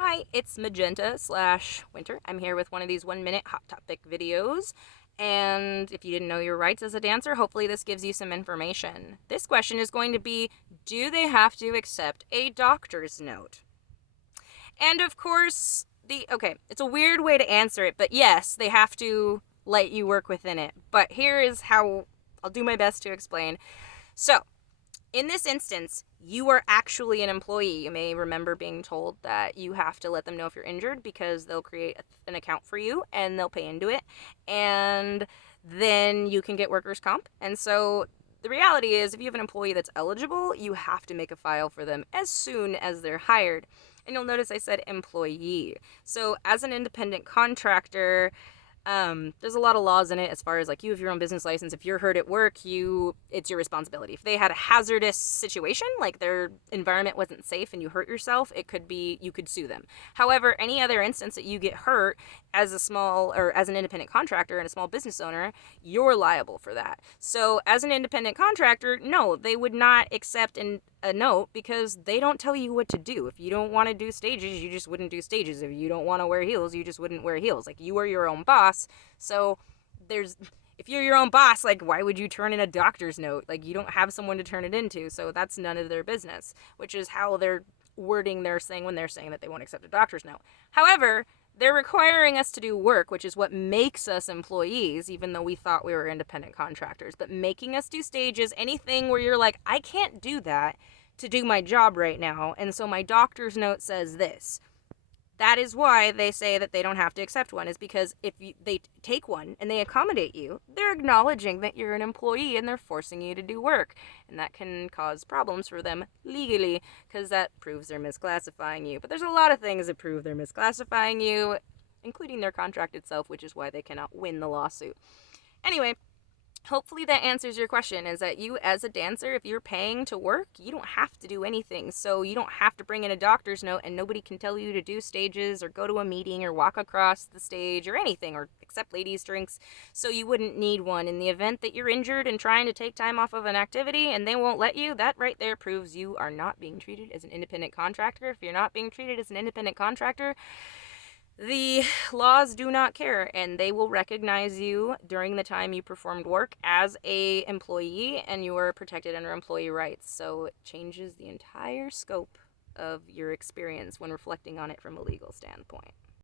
Hi, it's Magenta/Winter. I'm here with one of these 1 minute hot topic videos. And if you didn't know your rights as a dancer, hopefully this gives you some information. This question is going to be, do they have to accept a doctor's note? And of course, it's a weird way to answer it, but yes, they have to let you work within it. But here is how I'll do my best to explain. So, in this instance, you are actually an employee. You may remember being told that you have to let them know if you're injured because they'll create an account for you and they'll pay into it. And then you can get workers' comp. And so the reality is, if you have an employee that's eligible, you have to make a file for them as soon as they're hired. And you'll notice I said employee. So as an independent contractor, there's a lot of laws in it as far as like you have your own business license. If you're hurt at work, it's your responsibility. If they had a hazardous situation, like their environment wasn't safe and you hurt yourself, you could sue them. However, any other instance that you get hurt as as an independent contractor and a small business owner, you're liable for that. So as an independent contractor, no, they would not accept a note because they don't tell you what to do. If you don't want to do stages, you just wouldn't do stages. If you don't want to wear heels, you just wouldn't wear heels. Like, you are your own boss. So if you're your own boss, like, why would you turn in a doctor's note? Like, you don't have someone to turn it into, so that's none of their business, which is how they're wording their saying when they're saying that they won't accept a doctor's note. However, they're requiring us to do work, which is what makes us employees, even though we thought we were independent contractors. But making us do stages, anything where you're like, I can't do that to do my job right now, and so my doctor's note says this. That is why they say that they don't have to accept one, is because if they take one and they accommodate you, they're acknowledging that you're an employee and they're forcing you to do work. And that can cause problems for them legally because that proves they're misclassifying you. But there's a lot of things that prove they're misclassifying you, including their contract itself, which is why they cannot win the lawsuit. Anyway, hopefully that answers your question, is that you as a dancer, if you're paying to work, you don't have to do anything. So you don't have to bring in a doctor's note and nobody can tell you to do stages or go to a meeting or walk across the stage or anything or accept ladies drinks. So you wouldn't need one. In the event that you're injured and trying to take time off of an activity and they won't let you, that right there proves you are not being treated as an independent contractor. If you're not being treated as an independent contractor, the laws do not care, and they will recognize you during the time you performed work as a employee, and you are protected under employee rights. So it changes the entire scope of your experience when reflecting on it from a legal standpoint.